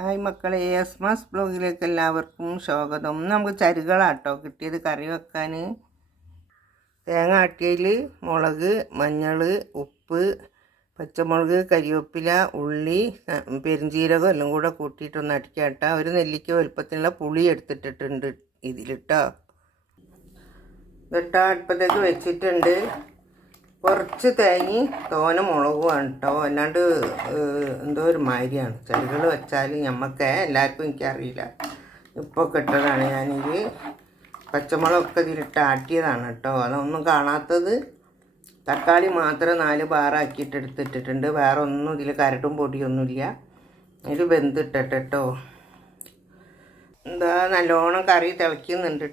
Hi മക്കളെ എസ്മാസ് ബ്ലോഗിലേക്ക് എല്ലാവർക്കും സ്വാഗതം. നമുക്ക് ചരുകളാട്ടോ കിട്ടിയത് കറി വെക്കാൻ. തേങ്ങ ആട്ടിയതിൽ മുളക് മഞ്ഞൾ ഉപ്പ് പച്ചമുളക് കരിവേപ്പില ഉള്ളി ക- പെരുംജീരകം എല്ലാം കൂടെ കൂട്ടിയിട്ടൊന്ന് അടിക്കാട്ടോ. ഒരു നെല്ലിക്ക വലുപ്പത്തിനുള്ള പുളി എടുത്തിട്ടിട്ടുണ്ട് ഇതിലിട്ടോ. ഇതിട്ടാ അടുപ്പത്തേക്ക് വെച്ചിട്ടുണ്ട്. കുറച്ച് തേങ്ങി തോന മുളകുമാണ് കേട്ടോ. അല്ലാണ്ട് എന്തോ ഒരു മാതിരിയാണ്. ചെടികൾ വെച്ചാൽ ഞമ്മക്ക് എല്ലാവർക്കും എനിക്കറിയില്ല. ഇപ്പോൾ കിട്ടതാണ് ഞാനിത് പച്ചമുളകൊക്കെ ഇതിലിട്ട് ആട്ടിയതാണ് കേട്ടോ. അതൊന്നും കാണാത്തത് തക്കാളി മാത്രം നാല് ബാറാക്കിയിട്ട് എടുത്തിട്ടിട്ടുണ്ട്. വേറെ ഒന്നും ഇതിൽ കരട്ടും പൊടിയൊന്നുമില്ല. ഇത് വെന്തിട്ടിട്ട് കേട്ടോ. എന്താ നല്ലോണം കറി തിളയ്ക്കുന്നുണ്ട്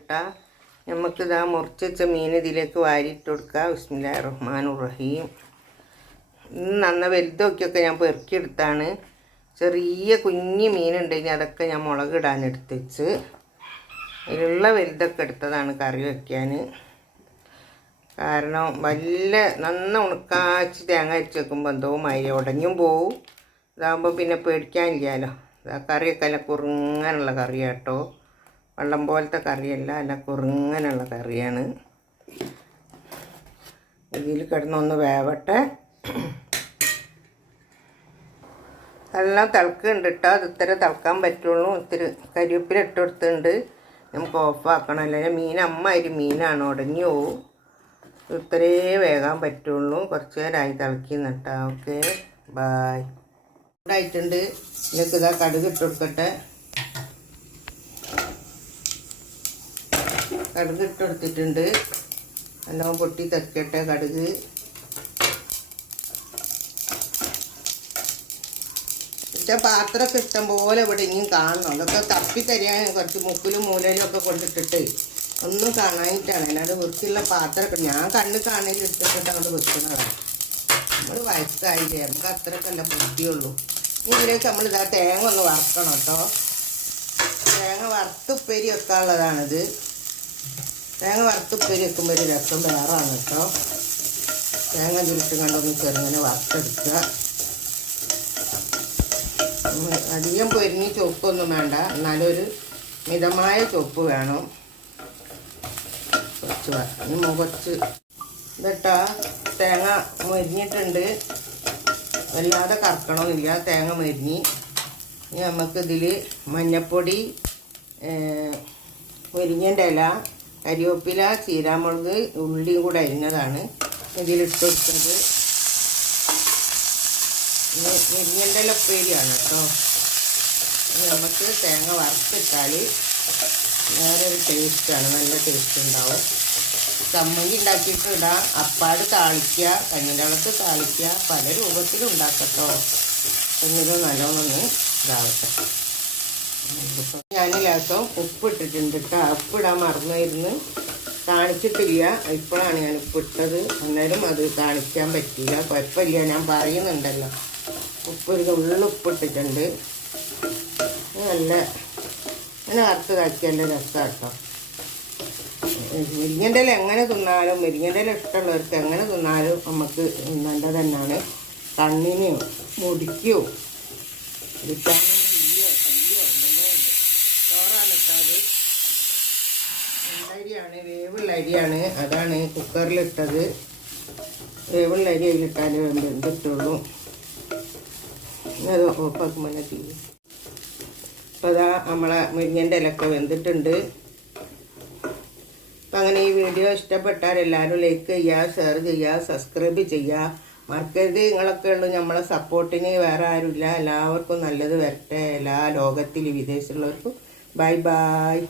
കേട്ടാ നമുക്കിതാ മുറിച്ച് മീൻ ഇതിലേക്ക് വാരിയിട്ട് കൊടുക്കുക ബിസ്മില്ലാ റഹ്മാൻ റഹീം നന്ന വലുതൊക്കെയൊക്കെ ഞാൻ പെറുക്കിയെടുത്താണ്. ചെറിയ കുഞ്ഞ് മീനുണ്ടെങ്കിൽ അതൊക്കെ ഞാൻ മുളക് ഇടാൻ എടുത്ത് വെച്ച് അതിലുള്ള വലുതൊക്കെ എടുത്തതാണ് കറി വയ്ക്കാൻ കാരണം വല്ല നന്ന ഉണക്കാച്ച് തേങ്ങ അരിച്ച് വെക്കുമ്പോൾ എന്തോ മരി ഉടഞ്ഞും പോവും. ഇതാകുമ്പോൾ പിന്നെ പേടിക്കാനില്ലല്ലോ. ഇതാ കറിയൊക്കെ അല്ല കുറുങ്ങാനുള്ള കറിയാട്ടോ. വെള്ളം പോലത്തെ കറിയല്ല അല്ല കുറുങ്ങനുള്ള കറിയാണ്. ഇതിൽ കിടന്നൊന്ന് വേവട്ടെ. എല്ലാം തിളക്കുന്നുണ്ട് കേട്ടോ അത് ഇത്തിരി തിളക്കാൻ പറ്റുള്ളൂ. ഇത്തിരി കരിവേപ്പില ഇട്ട് കൊടുത്തുണ്ട് നമുക്ക് ഓഫാക്കണം അല്ലെങ്കിൽ മീൻ അമ്മാതിരി മീനാണ്. ഉടഞ്ഞു പോവും ഇത്രേ വേകാൻ പറ്റുള്ളൂ. കുറച്ച് നേരമായി തിളക്കുന്ന കേട്ടോ ഓക്കെ. ബായ് ആയിട്ടുണ്ട്. ഇതിലേക്ക് ഇതാ കടുക് ഇട്ട് കൊടുക്കട്ടെ. കടുക് ഇട്ട് കൊടുത്തിട്ടുണ്ട് നല്ലോണം പൊട്ടി തെക്കട്ടെ കടുക്. പക്ഷെ പാത്രമൊക്കെ ഇഷ്ടം പോലെ ഇവിടെ ഇനിയും കാണണം. അതൊക്കെ തപ്പി തരികയാണ്. കുറച്ച് മുക്കിലും മൂലയിലും ഒക്കെ കൊണ്ടിട്ടിട്ട് ഒന്നും കാണാനിട്ടാണ്. അല്ലാണ്ട് വൃത്തിയുള്ള പാത്രമൊക്കെ ഞാൻ കണ്ണ് കാണാൻ ഇട്ടിട്ട് അങ്ങോട്ട് വെക്കുന്നതാണ്. നമ്മൾ വയസ്സായില്ലേ. നമുക്ക് അത്രയൊക്കെ അല്ല ബുദ്ധിയുള്ളൂ. ഇതിലേക്ക് നമ്മൾ ഇതാ തേങ്ങ ഒന്ന് വറക്കണം കേട്ടോ. തേങ്ങ വറുത്ത് ഉപ്പേരി വെക്കാനുള്ളതാണിത്. തേങ്ങ വറുത്തുപ്പേരി വെക്കുമ്പോൾ ഒരു രസം വേറാണ് കേട്ടോ. തേങ്ങ ചുരുട്ടും കണ്ടൊന്ന് ചെറുങ്ങനെ വറുത്തെടുക്കുക. അധികം പൊരിഞ്ഞ് ചുവപ്പൊന്നും വേണ്ട. എന്നാലും ഒരു മിതമായ ചുവപ്പ് വേണം. കുറച്ച് ഇനി മുഖച്ച് ഇതട്ടാ. തേങ്ങ മരിഞ്ഞിട്ടുണ്ട്. വല്ലാതെ കറക്കണമെന്നില്ല തേങ്ങ മരിഞ്ഞ്. ഇനി നമുക്കിതിൽ മഞ്ഞപ്പൊടി മുരിങ്ങന്റെ ഇല കരിവേപ്പില ചീരാമുളക് ഉള്ളിയും കൂടെ അരിഞ്ഞതാണ്. ഇതിലിട്ട് കൊടുത്തത്. മുരിങ്ങന്റെ ഉപ്പേരിയാണ് കേട്ടോ. നമുക്ക് തേങ്ങ വറുത്തിട്ടാൽ വേറൊരു ടേസ്റ്റാണ് നല്ല ടേസ്റ്റ് ഉണ്ടാവും. ചമ്മന്തി ഉണ്ടാക്കിയിട്ട് ഇടാം അപ്പാട് താളിക്കുക കഞ്ഞിന്റെ വെള്ളത്ത് താളിക്കുക പല രൂപത്തിലുണ്ടാക്കട്ടോ എന്നിട്ട് നല്ലോണം ഇതാവട്ടെ. ഞാൻ ഉപ്പ് ഇട്ടിട്ടുണ്ട് കേട്ടോ ഉപ്പിടാൻ മറന്നായിരുന്നു. കാണിച്ചിട്ടില്ല ഇപ്പോഴാണ് ഞാൻ ഉപ്പിട്ടത്. അന്നേരം അത് കാണിക്കാൻ പറ്റില്ല കുഴപ്പമില്ല. ഞാൻ പറയുന്നുണ്ടല്ലോ. ഉപ്പ് ഒരു ഉള്ളു ഉപ്പിട്ടിട്ടുണ്ട്. നല്ല അങ്ങനെ വറുത്ത് നല്ല രസമാണ് കേട്ടോ മുരിങ്ങന്റെ ഇല എങ്ങനെ തിന്നാലും മുരിങ്ങന്റെ ഇല ഇഷ്ടമുള്ളവർക്ക് എങ്ങനെ തിന്നാലും നമുക്ക് നല്ലത് തന്നെയാണ്. കണ്ണിനെയോ മുടിക്കോ വിറ്റാമിൻ ചോറാണ് ഇട്ടത്. അരിയാണ് വേവുള്ള അരിയാണ്. അതാണ് കുക്കറിലിട്ടത്. വേവുള്ള അരി അതിലിട്ടാൽ വെന്തിട്ടുള്ളൂ. അത് ഓഫാക്കുമ്പോൾ തന്നെ തീ അപ്പോൾ അതാ നമ്മളെ മുരിങ്ങന്റെ ഇലക്കെ വെന്തിട്ടുണ്ട്. അപ്പം അങ്ങനെ ഈ വീഡിയോ ഇഷ്ടപ്പെട്ടാൽ എല്ലാവരും ലൈക്ക് ചെയ്യുക ഷെയർ ചെയ്യുക സബ്സ്ക്രൈബ് ചെയ്യുക. മറക്കരുത്. നിങ്ങളൊക്കെ ഉള്ളൂ നമ്മളെ സപ്പോർട്ടിന് വേറെ ആരുമില്ല. എല്ലാവർക്കും നല്ലത് വരട്ടെ. എല്ലാ ലോകത്തിലും വിദേശത്തുള്ളവർക്കും Bye-bye.